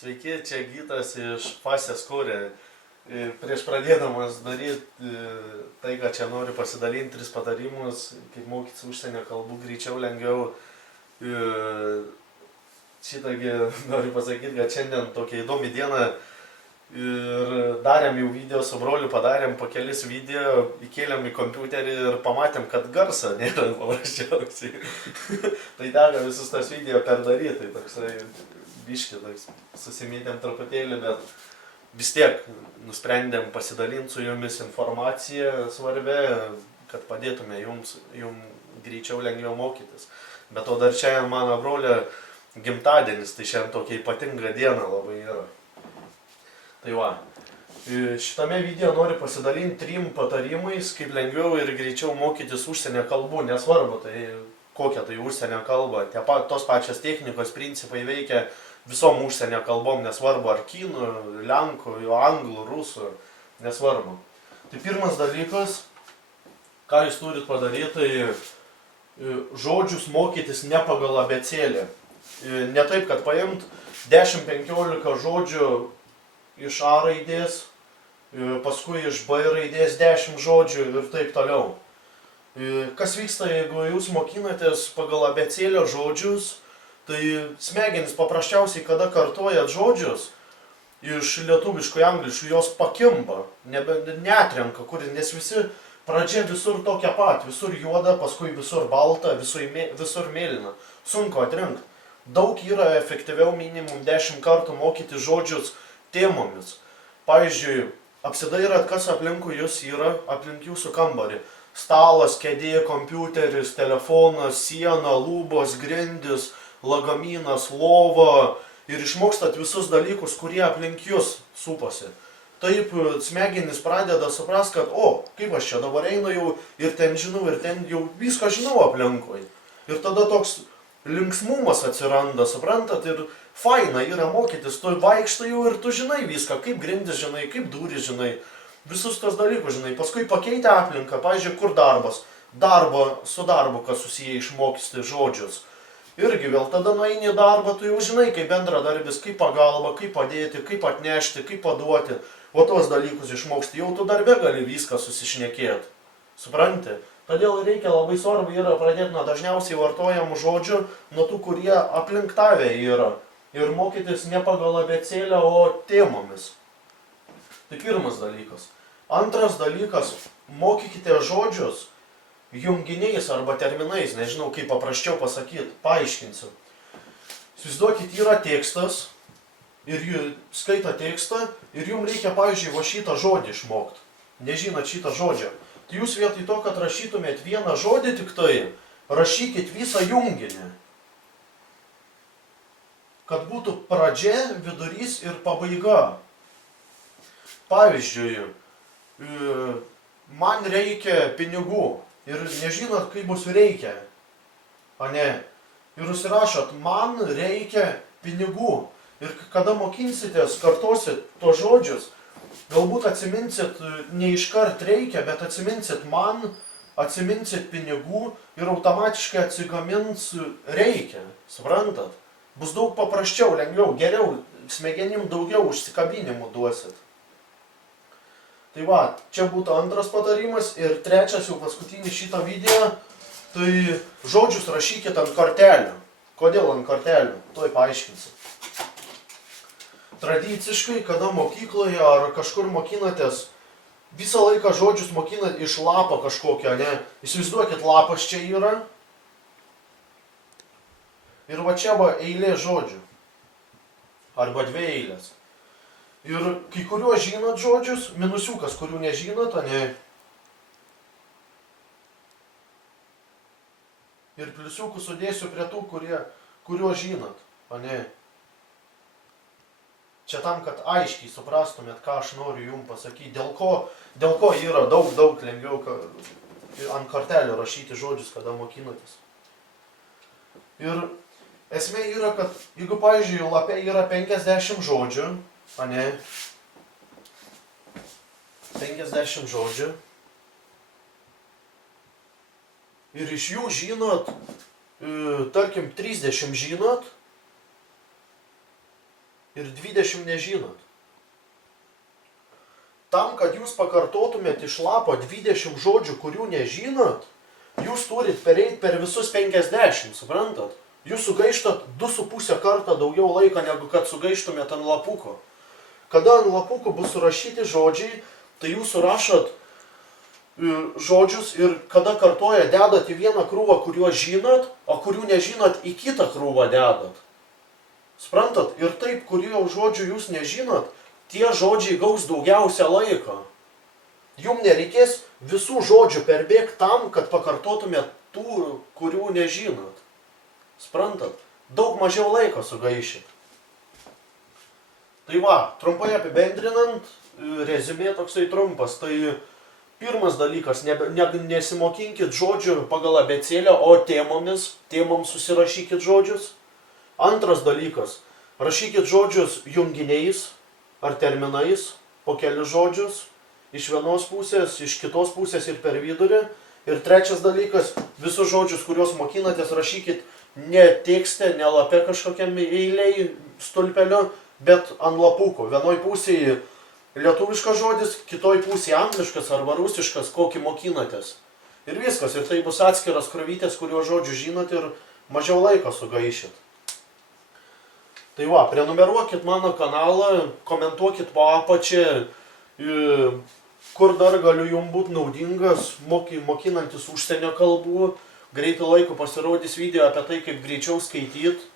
Sveiki, čia Gytas iš Fasės Kūrė. Prieš pradėdamas daryti tai, ką čia noriu pasidalinti, 3 patarimus, kaip mokytis užsienio kalbų greičiau, lengviau. Šitągi noriu pasakyti, kad šiandien tokia įdomi diena ir darėm jau video su broliu, padarėm po kelis video, įkėlėm į kompiuterį ir pamatėm, kad garso nėra paprasčiausiai. Tai teko visus tas video perdaryti, toksai biški, susimėtėm truputėlį, bet vis tiek nusprendėm pasidalinti su jumis informaciją svarbia, kad padėtume jums greičiau lengviau mokytis. Bet to dar šiandien mano brolio gimtadienis, tai šiandien tokia ypatinga diena labai yra. Tai va, šitame video noriu pasidalinti 3 patarimais, kaip lengviau ir greičiau mokytis užsienio kalbų, nesvarbu, tai kokia tai užsienio kalba. Tos pačios technikos principai veikia visom užsienio kalbom, nesvarbu ar kinų, lenkų, anglų, rusų, nesvarbu. Tai pirmas dalykas, ką jūs turit padaryti, tai žodžius mokytis ne pagal abėcėlę. Ne taip, kad paimt 10-15 žodžių iš A raidės, paskui iš B raidės 10 žodžių ir taip toliau. Kas vyksta, jeigu jūs mokinatės pagal abėcėlę žodžius, tai smegenys paprasčiausiai, kada kartojat žodžius iš lietuviškų į angliškų, jos pakimba, netrenka, nes visi pradžia visur tokia pat, visur juoda, paskui visur balta, visur mėlyna. Sunku atrinkti. Daug yra efektyviau minimum 10 kartų mokyti žodžius temomis. Pavyzdžiui, apsidairat, kas aplinkui jūs yra, aplink jūsų kambarį. Stalas, kėdė, kompiuteris, telefonas, siena, lubos, grindis, lagaminas, lova ir išmokstat visus dalykus, kurie aplink jūs supasi. Taip smegenys pradeda suprast, kad kaip aš čia dabar einu jau ir ten žinau, ir ten jau viską žinau aplinkui. Ir tada toks linksmumas atsiranda, suprantat, ir faina yra mokytis, tu vaikštai jau ir tu žinai viską, kaip grindis žinai, kaip durys žinai, visus tos dalykus žinai. Paskui pakeitę aplinką, pavyzdžiui, kur darbas, su darbu, kas susiję išmoksti žodžius. Irgi vėl tada nueini į darbą, tu jau žinai, kaip bendradarbis, kaip pagalba, kaip padėti, kaip atnešti, kaip paduoti. O tos dalykus išmoksti, jau tu darbe gali viską susišnekėti. Supranti? Todėl reikia labai svarbu yra pradėti nuo dažniausiai vartojamų žodžių, nuo tų, kurie aplink tave yra. Ir mokytis ne pagal abėcėlę, o temomis. Tai pirmas dalykas. Antras dalykas, mokykite žodžius junginiais arba terminais, nežinau kaip paprasčiau pasakyti, paaiškinsiu. Įsivaizduokit, yra tekstas, ir jūs skaito tekstą, ir jums reikia, pavyzdžiui, va šitą žodį išmokti. Nežinot šitą žodžią. Tai jūs vietoj to, kad rašytumėt vieną žodį tik tai, rašykit visą junginį. Kad būtų pradžia, vidurys ir pabaiga. Pavyzdžiui, man reikia pinigų. Ir nežinot, kaip bus reikia. Ir jūs rašot, man reikia pinigų. Ir kada mokinsitės, kartosit tos žodžius, galbūt atsiminsit, ne iškart reikia, bet atsiminsit man, atsiminsit pinigų ir automatiškai atsigamins reikia. Suprantat? Bus daug paprasčiau, lengviau, geriau, smegenim daugiau užsikabinimų duosit. Tai va, čia būtų antras patarimas ir trečias jau paskutinis šito video, tai žodžius rašykit ant kortelių. Kodėl ant kortelių? Tuoj paaiškinsiu. Tradiciškai, kada mokykloje ar kažkur mokinatės, visą laiką žodžius mokinat iš lapo kažkokio, ne? Įsivaizduokit, lapas čia yra. Ir va čia va eilė žodžių. Arba 2 eilės. Ir kai kuriuos žinot žodžius, minusiukas, kurių nežinot, Ir pliusiukų sudėsiu prie tų, kuriuos žinot, Čia tam, kad aiškiai suprastumėt, ką aš noriu jums pasakyti, dėl ko yra daug lengviau ant kortelio rašyti žodžius, kada mokinatės. Ir esmė yra, kad jeigu, pavyzdžiui, lape yra 50 žodžių, 50 žodžių, ir iš jų žinot, tarkim, 30 žinot, ir 20 nežinot. Tam, kad jūs pakartotumėt iš lapo 20 žodžių, kurių nežinot, jūs turit pereiti per visus 50, suprantat? Jūs sugaištat 2,5 kartą daugiau laiko, negu kad sugaištumėt ant lapuko. Kada ant lapuko bus surašyti žodžiai, tai jūs surašot žodžius ir kada kartoja dedat į vieną krūvą, kuriuos žinot, o kurių nežinot į kitą krūvą dedat. Suprantat? Ir taip, kurių žodžių jūs nežinot, tie žodžiai gaus daugiausia laiko. Jums nereikės visų žodžių perbėgti tam, kad pakartotumėt tų, kurių nežinot. Suprantat? Daug mažiau laiko sugaišit. Tai va, trumpai apibendrinant, reziumė toksai trumpas. Tai pirmas dalykas, nesimokinkit žodžių pagal abėcėlę, o temoms susirašykit žodžius. Antras dalykas, rašykit žodžius junginiais ar terminais, po kelius žodžius, iš vienos pusės, iš kitos pusės ir per vidurį. Ir trečias dalykas, visus žodžius, kuriuos mokinatės, rašykit ne tekste, ne lape kažkokiam eiliai stulpeliu, bet ant lapuko. Vienoj pusėje lietuviškas žodis, kitoj pusėje angliškas arba rusiškas, kokį mokinatės. Ir viskas, ir tai bus atskiras krovytės, kuriuo žodžiu žinot ir mažiau laiko sugaišit. Tai va, prenumeruokit mano kanalą, komentuokit po apačią, kur dar galiu jums būti naudingas, mokinantis užsienio kalbų. Greitai laiku pasirodys video apie tai, kaip greičiau skaityti.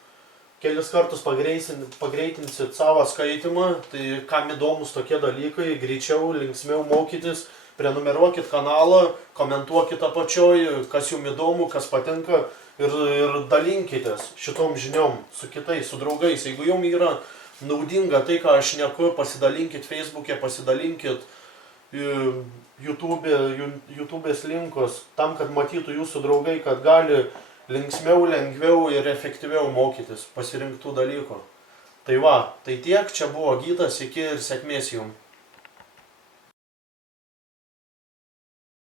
Kelis kartus pagreitinsit savo skaitimą, tai kam įdomus tokie dalykai, greičiau, linksmiau mokytis. Prenumeruokit kanalą, komentuokit apačioj, kas jums įdomu, kas patinka ir dalinkitės šitom žiniom su kitais, su draugais. Jeigu jums yra naudinga tai, ką aš šneku, pasidalinkit Facebook'e, pasidalinkit YouTube'ės linkus, tam, kad matytų jūsų draugai, kad gali linksmiau, lengviau ir efektyviau mokytis pasirinktų dalykų. Tai va, tai tiek, čia buvo Gytas, iki ir sėkmės jums.